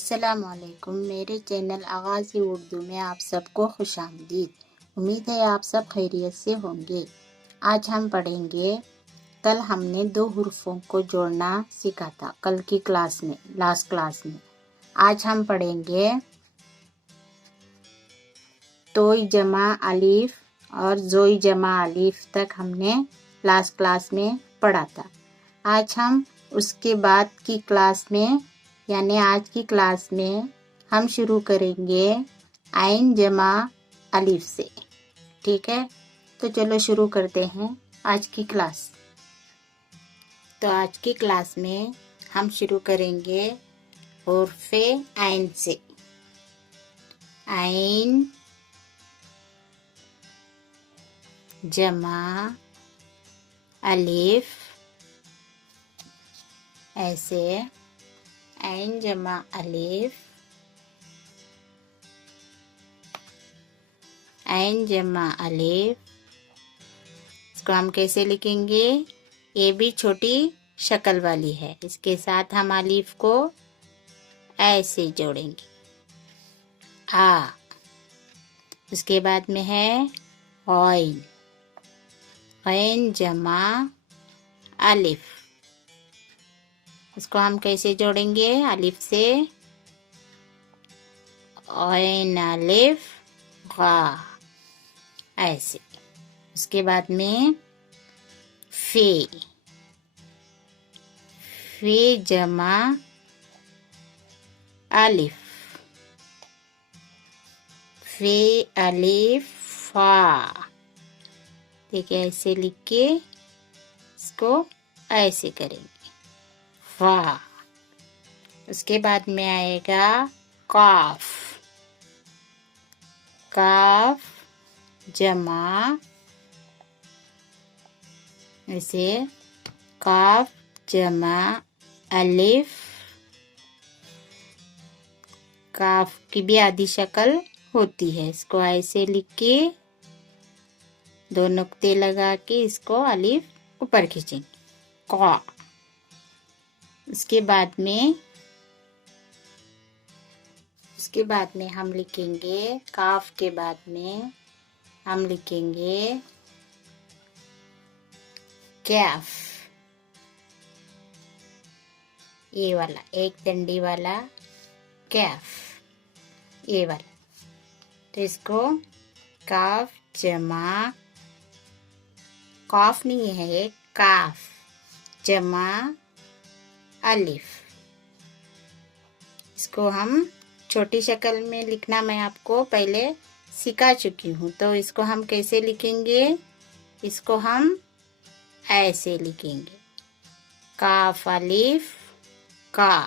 अस्सलामुअलैकुम। मेरे चैनल आगाज़ी उर्दू में आप सबको खुशामदीद। उम्मीद है आप सब खैरियत से होंगे। आज हम पढ़ेंगे, कल हमने दो हुर्फों को जोड़ना सीखा था, कल की क्लास में, लास्ट क्लास में। आज हम पढ़ेंगे तोई जमा अलीफ और जोई जमा अलीफ तक हमने लास्ट क्लास में पढ़ा था। आज हम उसके बाद की क्लास में यानी आज की क्लास में हम शुरू करेंगे आइन जमा अलीफ से। ठीक है, तो चलो शुरू करते हैं आज की क्लास। तो आज की क्लास में हम शुरू करेंगे हुर्फ़े आइन से। आइन जमा अलीफ, ऐसे आइन जमा अलीफ, आइन जमा अलीफ। इसको हम कैसे लिखेंगे? ये भी छोटी शक्ल वाली है, इसके साथ हम अलीफ को ऐसे जोड़ेंगे आ। उसके बाद में है आइन, आइन जमा अलीफ। इसको हम कैसे जोड़ेंगे? अलीफ से आइन अलीफ गा, ऐसे। उसके बाद में फे, फे जमा अलीफ, फे अलीफ फा। ठीक है, ऐसे लिख के इसको ऐसे करेंगे फा। उसके बाद में आएगा काफ, काफ जमा ऐसे काफ जमा अलिफ। काफ की भी आधी शक्ल होती है, इसको ऐसे लिख के दो नुक्ते लगा के इसको अलिफ ऊपर खींचेंगे का। उसके बाद में हम लिखेंगे, काफ के बाद में हम लिखेंगे कैफ, ये वाला एक डंडी वाला कैफ, ये वाला। तो इसको काफ जमा, काफ नहीं है ये, काफ जमा अलिफ। इसको हम छोटी शक्ल में लिखना मैं आपको पहले सिखा चुकी हूँ, तो इसको हम कैसे लिखेंगे? इसको हम ऐसे लिखेंगे काफ अलिफ का।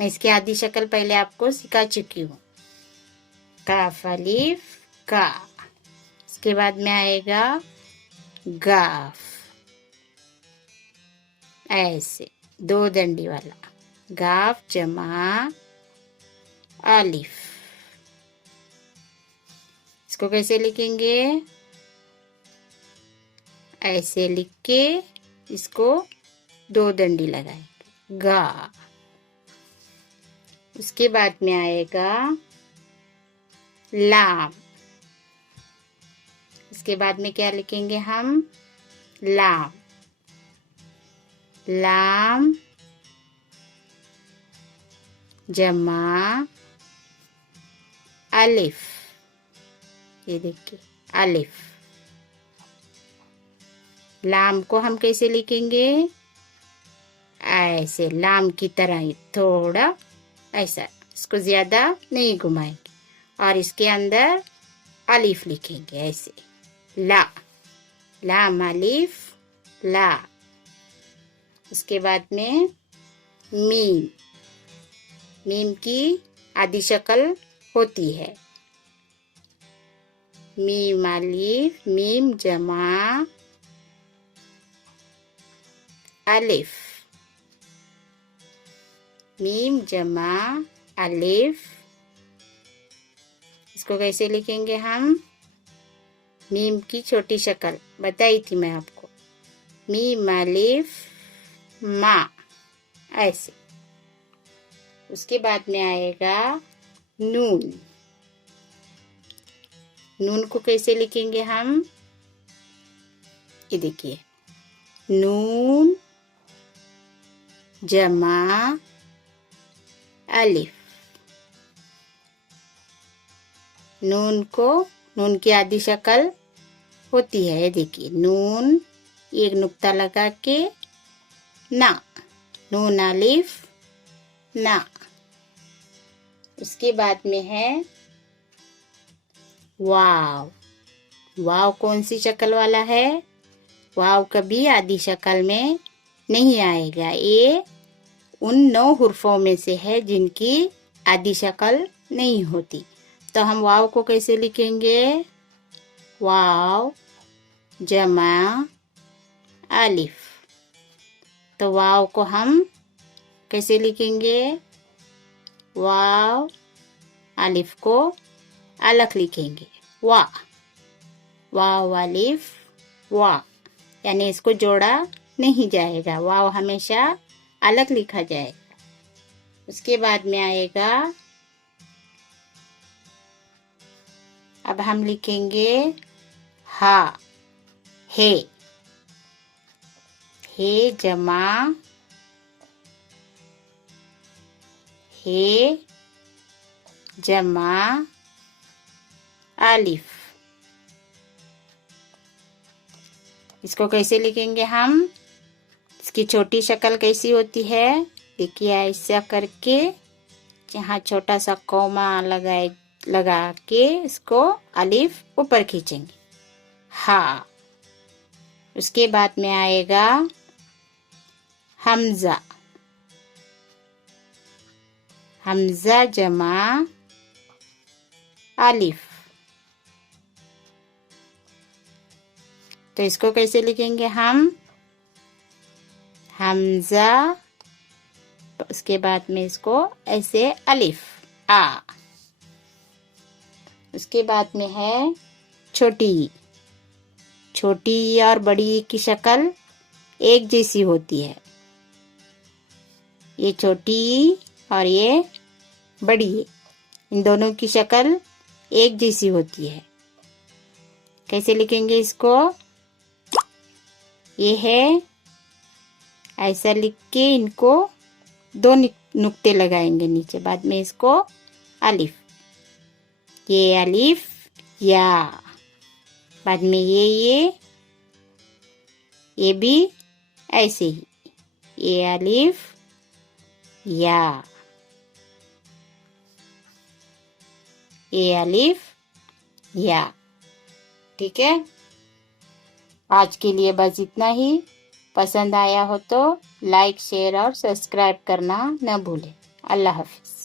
मैं इसकी आधी शक्ल पहले आपको सिखा चुकी हूँ, काफ अलिफ का। इसके बाद में आएगा गाफ, ऐसे दो डंडी वाला गाफ जमा अलिफ। इसको कैसे लिखेंगे? ऐसे लिख के इसको दो डंडी लगाएंगे गा। उसके बाद में आएगा लाम। इसके बाद में क्या लिखेंगे हम? लाम, लाम जमा अलिफ। ये देखिए अलिफ। लाम को हम कैसे लिखेंगे? ऐसे लाम की तरह ही थोड़ा ऐसा, इसको ज्यादा नहीं घुमाएंगे और इसके अंदर अलिफ लिखेंगे ऐसे ला, लाम अलिफ ला। उसके बाद में मीम, मीम की आधी शक्ल होती है, मीम अलिफ, मीम जमा अलिफ, मीम जमा अलिफ। इसको कैसे लिखेंगे हम? मीम की छोटी शक्ल बताई थी मैं आपको, मीम अलिफ मा, ऐसे। उसके बाद में आएगा नून। नून को कैसे लिखेंगे हम? ये देखिए, नून जमा अलिफ। नून की आधी शक्ल होती है, ये देखिए, नून एक नुक्ता लगा के ना, नून अलिफ ना। उसके बाद में है वाव। वाव कौन सी शक्ल वाला है? वाव कभी आधी शक्ल में नहीं आएगा। ये उन 9 हुर्फों में से है जिनकी आधी शक्ल नहीं होती। तो हम वाव को कैसे लिखेंगे? वाव जमा अलिफ। तो वाव को हम कैसे लिखेंगे? वाव अलिफ को अलग लिखेंगे, वा। वाव अलिफ वा, यानी इसको जोड़ा नहीं जाएगा, वाव हमेशा अलग लिखा जाएगा। उसके बाद में आएगा, अब हम लिखेंगे हा, हे। हे जमा हे जमा अलिफ। इसको कैसे लिखेंगे हम? इसकी छोटी शक्ल कैसी होती है? देखिए, ऐसा करके यहाँ छोटा सा कौमा लगा के इसको अलिफ ऊपर खींचेंगे, हा। उसके बाद में आएगा हमजा। हमजा जमा अलिफ। तो इसको कैसे लिखेंगे हम? हमजा, उसके बाद में इसको ऐसे अलिफ, आ। उसके बाद में है छोटी। छोटी और बड़ी की शक्ल एक जैसी होती है। ये छोटी और ये बड़ी, इन दोनों की शक्ल एक जैसी होती है। कैसे लिखेंगे इसको? ये है, ऐसा लिख के इनको 2 नुक्ते लगाएंगे नीचे, बाद में इसको अलिफ। ये अलिफ या, बाद में ये भी ऐसे ही, ये अलिफ या, ये अलिफ या। ठीक है, आज के लिए बस इतना ही। पसंद आया हो तो लाइक, शेयर और सब्सक्राइब करना न भूलें। अल्लाह हाफिज।